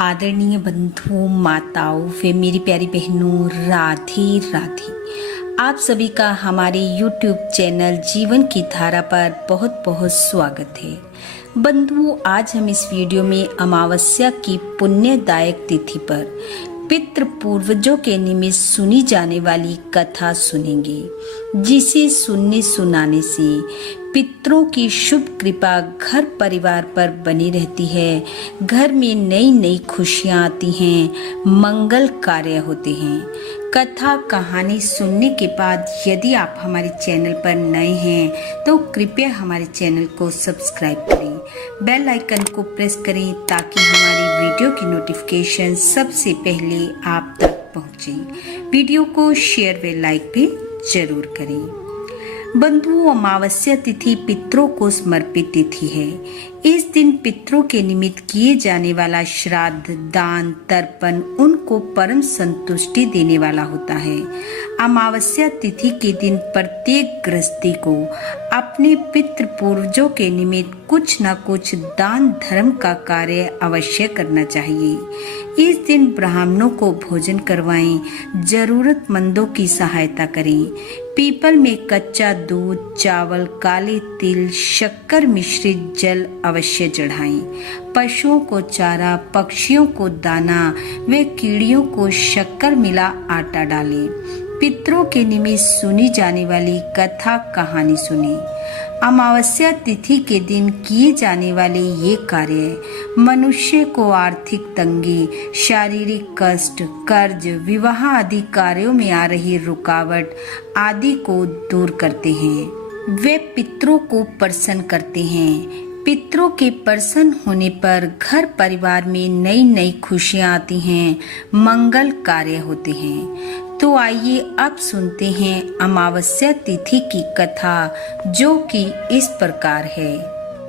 आदरणीय बंधुओं, माताओं व मेरी प्यारी बहनों, राधे राधे। आप सभी का हमारे YouTube चैनल जीवन की धारा पर बहुत बहुत स्वागत है। बंधुओं, आज हम इस वीडियो में अमावस्या की पुण्यदायक तिथि पर पितृ पूर्वजों के निमित्त सुनी जाने वाली कथा सुनेंगे, जिसे सुनने सुनाने से पितरों की शुभ कृपा घर परिवार पर बनी रहती है। घर में नई नई खुशियां आती हैं, मंगल कार्य होते हैं। कथा कहानी सुनने के बाद यदि आप हमारे चैनल पर नए हैं तो कृपया हमारे चैनल को सब्सक्राइब करें, बेल आइकन को प्रेस करें ताकि हमारी वीडियो की नोटिफिकेशन सबसे पहले आप तक पहुंचे। वीडियो को शेयर व लाइक भी जरूर करें। बंधुओं, अमावस्या तिथि पितरों को समर्पित तिथि है। इस दिन पितरों के निमित्त किए जाने वाला श्राद्ध, दान, तर्पण उनको परम संतुष्टि देने वाला होता है। अमावस्या तिथि के दिन प्रत्येक गृहस्थी को अपने पितृ पूर्वजों के निमित्त कुछ न कुछ दान धर्म का कार्य अवश्य करना चाहिए। इस दिन ब्राह्मणों को भोजन करवाएं, जरूरतमंदों की सहायता करें। पीपल में कच्चा दूध, चावल, काले तिल, शक्कर मिश्रित जल अवश्य चढ़ाएं। पशुओं को चारा, पक्षियों को दाना व कीड़ियों को शक्कर मिला आटा डालें। पितरों के निमित्त सुनी जाने वाली कथा कहानी सुने। अमावस्या तिथि के दिन किए जाने वाले ये कार्य मनुष्य को आर्थिक तंगी, शारीरिक कष्ट, कर्ज, विवाह आदि कार्यों में आ रही रुकावट आदि को दूर करते हैं। वे पितरों को प्रसन्न करते हैं। पितरों के प्रसन्न होने पर घर परिवार में नई नई खुशियां आती हैं, मंगल कार्य होते हैं। तो आइए अब सुनते हैं अमावस्या तिथि की कथा, जो कि इस प्रकार है।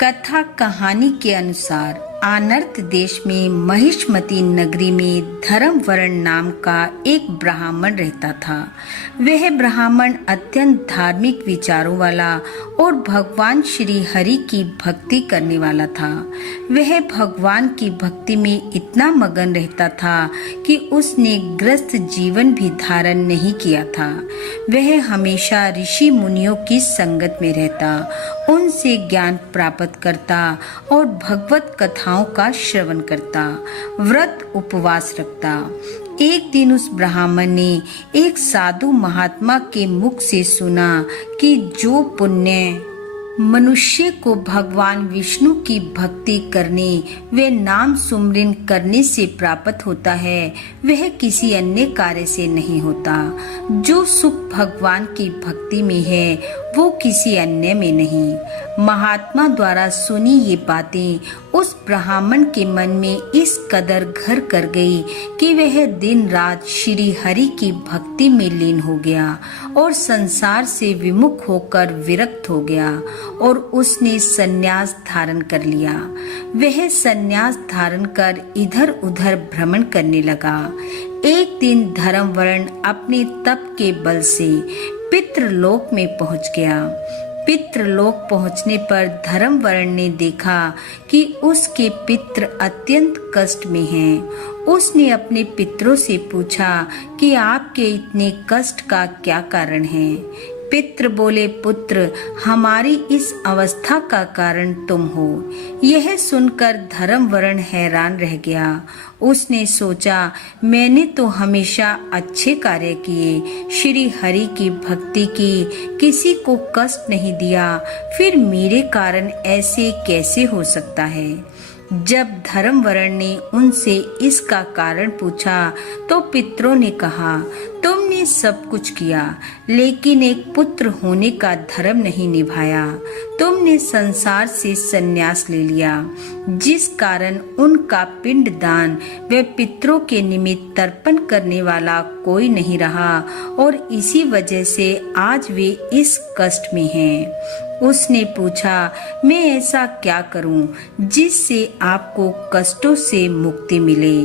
कथा कहानी के अनुसार आनर्त देश में महिष्मती नगरी में धर्मवरण नाम का एक ब्राह्मण रहता था। वह ब्राह्मण अत्यंत धार्मिक विचारों वाला और भगवान श्री हरि की भक्ति करने वाला था। वह भगवान की भक्ति में इतना मगन रहता था कि उसने गृहस्थ जीवन भी धारण नहीं किया था। वह हमेशा ऋषि मुनियों की संगत में रहता, उनसे ज्ञान प्राप्त करता और भगवत कथाओं का श्रवण करता, व्रत उपवास रखता। एक दिन उस ब्राह्मण ने एक साधु महात्मा के मुख से सुना कि जो पुण्य मनुष्य को भगवान विष्णु की भक्ति करने व नाम सुमरन करने से प्राप्त होता है, वह किसी अन्य कार्य से नहीं होता। जो सुख भगवान की भक्ति में है वो किसी अन्य में नहीं। महात्मा द्वारा सुनी ये बातें उस ब्राह्मण के मन में इस कदर घर कर गई कि वह दिन रात श्री हरि की भक्ति में लीन हो गया और संसार से विमुख होकर विरक्त हो गया और उसने संन्यास धारण कर लिया। वह संन्यास धारण कर इधर उधर भ्रमण करने लगा। एक दिन धर्मवरण अपने तप के बल से पितृलोक में पहुंच गया। पितृलोक पहुंचने पर धर्मवरण ने देखा कि उसके पितृ अत्यंत कष्ट में हैं। उसने अपने पितरों से पूछा कि आपके इतने कष्ट का क्या कारण है। पितृ बोले, पुत्र, हमारी इस अवस्था का कारण तुम हो। यह सुनकर धर्मवरण हैरान रह गया। उसने सोचा, मैंने तो हमेशा अच्छे कार्य किए, श्री हरि की भक्ति की, किसी को कष्ट नहीं दिया, फिर मेरे कारण ऐसे कैसे हो सकता है। जब धर्मवरण ने उनसे इसका कारण पूछा तो पितरों ने कहा, तुमने सब कुछ किया लेकिन एक पुत्र होने का धर्म नहीं निभाया। तुमने संसार से संन्यास ले लिया, जिस कारण उनका पिंडदान व पितरों के निमित्त तर्पण करने वाला कोई नहीं रहा और इसी वजह से आज वे इस कष्ट में हैं। उसने पूछा, मैं ऐसा क्या करूं जिससे आपको कष्टों से मुक्ति मिले।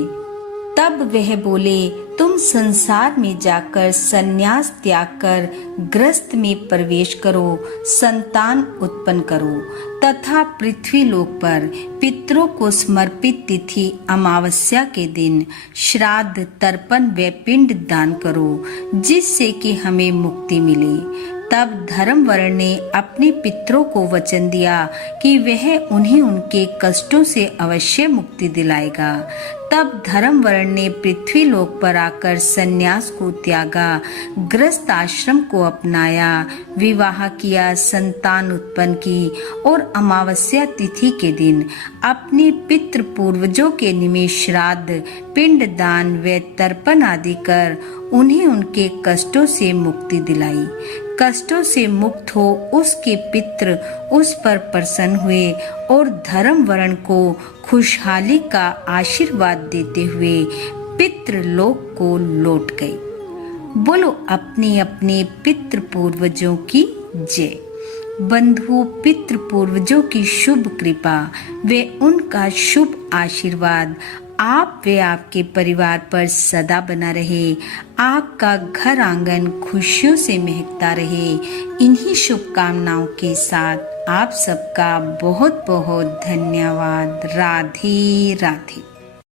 तब वह बोले, तुम संसार में जाकर संन्यास त्याग कर ग्रस्त में प्रवेश करो, संतान उत्पन्न करो तथा पृथ्वी लोक पर पितरों को समर्पित तिथि अमावस्या के दिन श्राद्ध, तर्पण व पिंड दान करो, जिससे कि हमें मुक्ति मिले। तब धर्मवर्ण ने अपने पितरों को वचन दिया कि वह उन्हें उनके कष्टों से अवश्य मुक्ति दिलाएगा। तब धर्मवर्ण ने पृथ्वी लोक पर आकर संन्यास को त्यागा, गृहस्थ आश्रम को अपनाया, विवाह किया, संतान उत्पन्न की और अमावस्या तिथि के दिन अपने पितृ पूर्वजों के निमित्त श्राद्ध, पिंड दान व तर्पण आदि कर उन्हें उनके कष्टों से मुक्ति दिलाई। कष्टों से मुक्त हो उसके पितृ उस पर प्रसन्न हुए और धर्मवर्ण को खुशहाली का आशीर्वाद देते हुए पितृलोक को लौट गए। बोलो अपने अपने पितृ पूर्वजों की जय। बंधुओं, पितृ पूर्वजों की शुभ कृपा व उनका शुभ आशीर्वाद आप व आपके परिवार पर सदा बना रहे। आपका घर आंगन खुशियों से महकता रहे। इन्हीं शुभकामनाओं के साथ आप सबका बहुत बहुत धन्यवाद। राधे राधे।